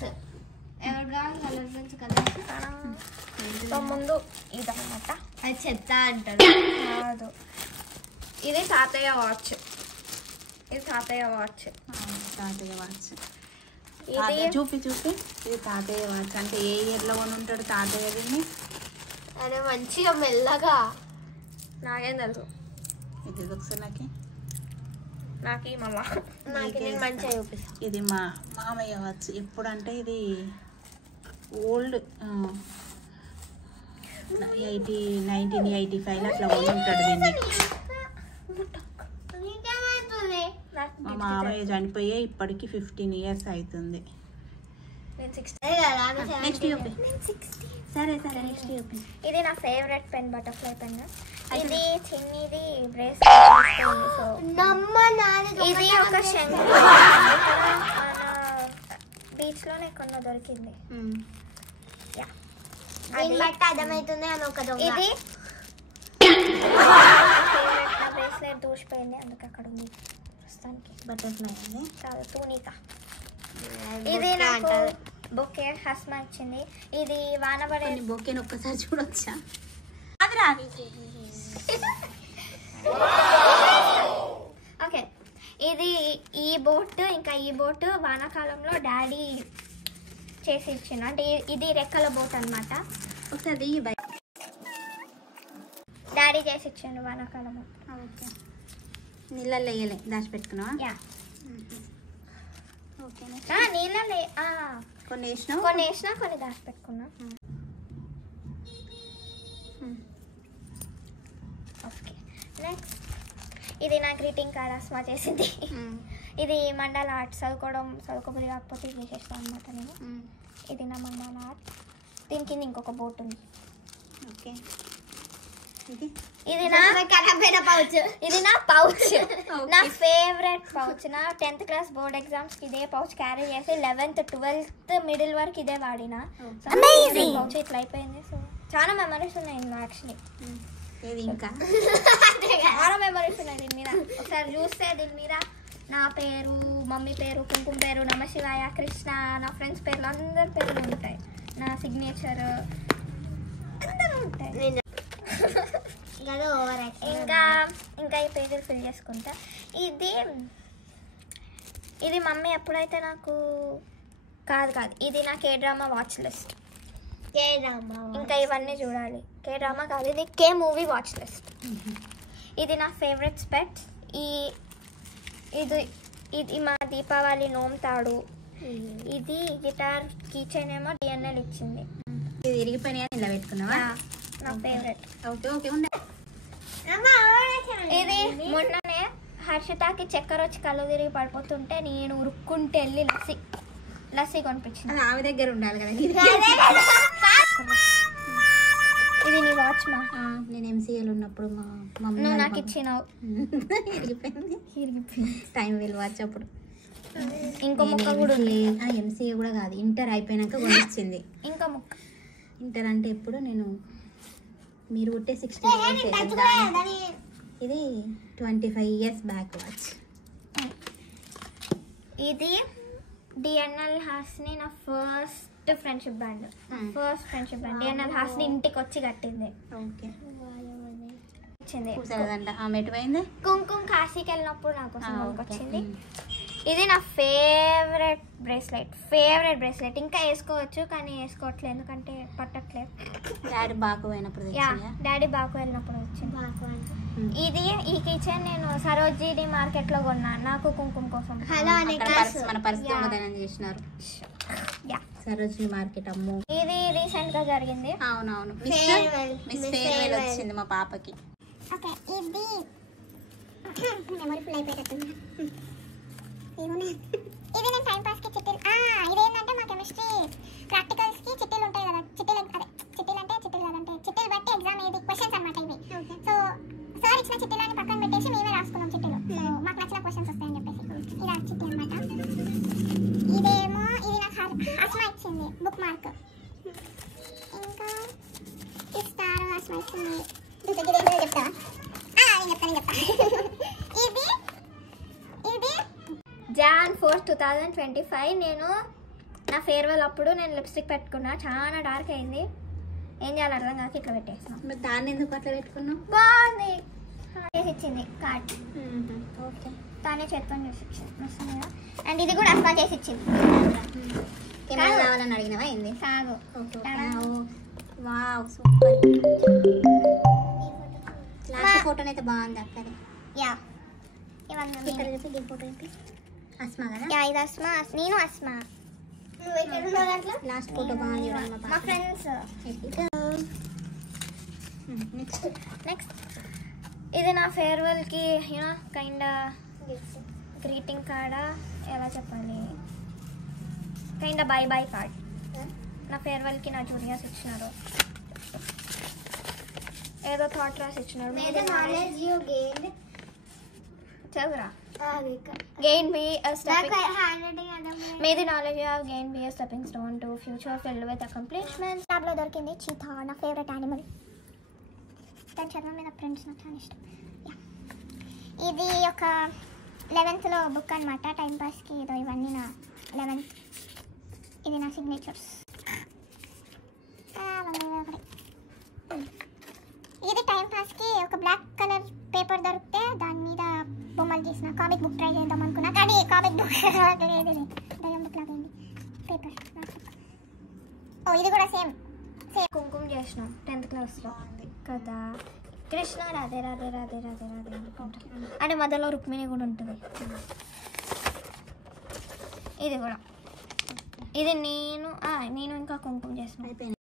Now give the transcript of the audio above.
Colours ఎవరు కావాలి colours so ముందు ఇదన్నమాట. అది చెత్త అంటారు కాదు, ఇది తాతయ్య వాచ్. ఇది తాతయ్య వాచ్. తాతయ్య వాచ్ ఇది చూపి ఇది తాతయ్య వాచ్. అంటే ఏ ఇయర్లో కొని ఉంటాడు తాతయ్య దీన్ని? అదే మంచిగా మెల్లగా. నాకేం తెలుసు, ఇది ఒకసారి నాకు ఈ మమ్మ. నాకు నేను మంచిగా చూపిస్తాను. ఇది మా మామయ్య వాచ్. ఎప్పుడంటే ఇది ఓల్డ్ 1985 అట్లా కొని ఉంటాడు దీన్ని. మా మామయ్య చనిపోయే ఇప్పటికి 15 years అవుతుంది. నెక్స్ట్ చూపి. సరే నెక్స్ట్ చూపి. ఇది నా ఫేవరెట్ పెన్, బటర్ఫ్లై పెన్. ఇది చిన్నది బ్రేస్లెట్. సో ఇది ఒక శంకు. బీచ్ లోనే కొన్న దొరికింది. దీన్ని బట్టి అర్థమవుతుంది అని ఒక దొంగ. ఇది నా బ్రేస్లెట్ దూసిపోయింది, అందుకే అక్కడ ఉంది ప్రస్తుతానికి. బటర్ఫ్లై అండి. కాదు, తూనిక. ఇది నాకు బొకే హస్మా ఇచ్చింది. ఇది వానబడే బొకేని ఒక్కసారి చూడొచ్చా? ఓకే, ఇది ఈ బోట్, ఇంకా ఈ బోట్ వానాకాలంలో డాడీ చేసి ఇచ్చిండు. అంటే ఇది రెక్కల బోట్ అన్నమాట. ఒకసారి డాడీ చేసి ఇచ్చిండు వానాకాలం. ఓకే, నీళ్ళల్లో వేయలే, దాచిపెట్టుకున్నావా? యా. ఓకే, నీళ్ళలో కొన్ని వేసినావు, కొన్ని వేసినా, కొన్ని దాచిపెట్టుకున్నా. ఓకే, నెక్స్ట్ ఇది నా గ్రీటింగ్ కార్డ్ అస్మా చేసింది. ఇది మండల ఆర్ట్. చదువుకోబోది కాకపోతే ఇది చేసేస్తాను అనమాట నేను. ఇది నా మండల ఆర్ట్. దీని కింద ఇంకొక బోట్ ఉంది. ఓకే, ఇది నా పౌచ్. ఇది నా పౌచ్, నా ఫేవరెట్ పౌచ్. నా 10th క్లాస్ బోర్డ్ ఎగ్జామ్స్ కి ఇదే పౌచ్ క్యారీ చేసి 11th 12th మిడిల్ వరకు ఇదే వాడిన. పౌచ్ ఇట్లా అయిపోయింది. సో చాలా మెమరీస్ ఉన్నాయి ఇందులో. యాక్చువల్లీ ఇంకా చాలా మెమరీస్ ఉన్నాయి దీని మీద. ఒకసారి చూస్తే దీని మీద నా పేరు, మమ్మీ పేరు, కుంకుమ పేరు, నమశివాయ, కృష్ణ, నా ఫ్రెండ్స్ పేర్లు, అందరి పేర్లు ఉంటాయి. నా సిగ్నేచర్ అందరూ ఉంటాయి. ఇంకా ఈ పేజీలు ఫిల్ చేసుకుంటా. ఇది మమ్మీ ఎప్పుడైతే నాకు కాదు ఇది నా కే డ్రామా వాచ్ లిస్ట్. ఇంకా ఇవన్నీ చూడాలి. కే డ్రామా కాదు, ఇది కే మూవీ వాచ్ లిస్ట్. ఇది నా ఫేవరెట్ స్పెట్స్. ఇది మా దీపావళి నోమ్తాడు. ఇది గిటార్ కీచైన్ ఏమో DNL ఇచ్చింది. ఇది ఇరిగిపోయినా ఇలా పెట్టుకున్నావా? నా ఫేవరెట్. ఓకే, ఇది మొన్ననే హర్షితకి చక్కెర వచ్చి కళ్ళు తిరిగి పడిపోతుంటే నేను ఉరుక్కుంటే వెళ్ళి లస్సీ కొనిపించిన. ఆమె దగ్గర ఉండాలి కదా. ఇది నీ వాచ్ మా? నేను MCAలో ఉన్నప్పుడు మా మమ్మీ నువ్వు నాకు ఇచ్చినావు. ఇరిగిపోయింది. టైం వీల్ వాచ్ అప్పుడు. ఇంకో ముక్క కూడా ఉంది. MCA కూడా కాదు, ఇంటర్ అయిపోయినాక కొనిచ్చింది. ఇంకా ముక్క. ఇంటర్ అంటే ఎప్పుడు నేను మీరు పుట్టే 16 ఇది 25 years బ్యాక్ వాచ్. ఇది DNL హాస్ని నా first friendship band. DNL Hasni ఇంటికి వచ్చి కట్టింది. ఓకే, ఇచ్చింది. ఆమె ఎటుపోయింది? కుంకుమ కాశీకి వెళ్ళినప్పుడు నాకు వచ్చింది. ఇది నా ఫేవరెట్ బ్రేస్లెట్. ఇంకా వేసుకోవచ్చు కానీ వేసుకోవట్లేదు, ఎందుకంటే పట్టట్లేదు. డాడీ బాకు పోయినప్పుడు డాడీ బాకు వెళ్ళినప్పుడు వచ్చింది. ఇది ఈ కిచెన్ నేను సరోజిని మార్కెట్ లో కొన్నా, నాకు కుంకుమ కోసం. మన పరిస్థితి చేసినారు. సరోజిని మార్కెట్ అమ్ము. ఇది రీసెంట్ గా జరిగింది. అవునవును, మిస్ ఫేర్వెల్ వచ్చింది మా పాపకి. ఇది మెమరీ ఫుల్ అయిపోయేటట్టుంది. ఇది నేను టైం పాస్ కి చిట్టీలు. ఇదేంటంటే మా కెమిస్ట్రీ ప్రాక్టికల్స్ కి చిట్టీలు ఉంటాయి కదా. చిట్టీలు బట్టి ఎగ్జామ్ ఏది క్వశ్చన్స్ అన్నమాట ఇవి. సో సార్ ఇచ్చిన చిట్టీలని పక్కన పెట్టేసి మేమే రాసుకున్నాం చిట్టీలు. సో మాకు నచ్చిన క్వశ్చన్స్ వస్తాయని చెప్పేసి ఇది ఆ చిట్టీ అనమాట. ఇదేమో ఇది నాకు అస్మా ఇచ్చింది బుక్ మార్క్. ఇంకా ఇస్తారు అస్మా ఇచ్చింది. చెప్తా ఇది Jan 4, 2025 నేను నా ఫేర్వెల్ అప్పుడు నేను లిప్స్టిక్ పెట్టుకున్నా, చాలా డార్క్ అయింది. ఏం చేయాలి అర్థం కాక ఇట్లా పెట్టేస్తాను. మరి దాన్ని ఎందుకు అట్లా పెట్టుకున్నావు? బాగుంది చేసి ఇచ్చింది కార్డ్. ఓకే, తానే చేతితో చేసి ఇచ్చింది వస్తుంది కదా. అండ్ ఇది కూడా అస్మా చేసి ఇచ్చింది. ఏమైనా కావాలని అడిగినావా ఏంది? కాదు. Wow super. లాస్ట్ ఫోటోనైతే బాగుంది అక్కది. యా ఇవన్నీ ఇక్కడ చూపి ఈ ఫోటో చూపి. అస్మా కదా? యా ఇది అస్మా, నేను అస్మా. లాస్ట్ ఫోటో బాగుంది చూడండి మా ఫ్రెండ్స్. నెక్స్ట్ ఇది నా ఫేర్వెల్కి యూనో కైండ్ గ్రీటింగ్ కార్డా, ఎలా చెప్పాలి, కైండ్ బై బై కార్డ్. నా ఫేర్వెల్కి నా జూనియర్స్ ఇచ్చినారు, ఏదో థాట్ రాసి ఇచ్చినారు. చదువురా. Gain me a stepping. May the knowledge you have gained be a stepping stone to future filled with accomplishments. ల్యాబ్లో దొరికింది చీతా, నా ఫేవరెట్ యానిమల్. దాని చర్మం మీద ప్రింట్స్ నాకు చాలా ఇష్టం. ఇది ఒక 11th బుక్ అనమాట, టైంపాస్కి. ఇదో ఇవన్నీ నా 11th. ఇది నా సిగ్నేచర్స్. ఇది టైంపాస్కి ఒక బ్లాక్ కలర్ పేపర్ దొరికితే దాని మీద బొమ్మలు గీసిన కామిక్ బుక్ ట్రై చేద్దాం అనుకున్నా, కానీ కామిక్ బుక్ లేదు, దయ్యం బుక్ లాగా పేపర్. ఓ ఇది కూడా సేమ్ కుంకుమ చేసినాం 10th క్లాస్లో కదా. కృష్ణ రాధే రాధే రాధే రాధే రాధే అనుకుంటా. అంటే మధ్యలో రుక్మిణి కూడా ఉంటుంది. ఇది కూడా, ఇది నేను ఇంకా కుంకుమ చేసినాం.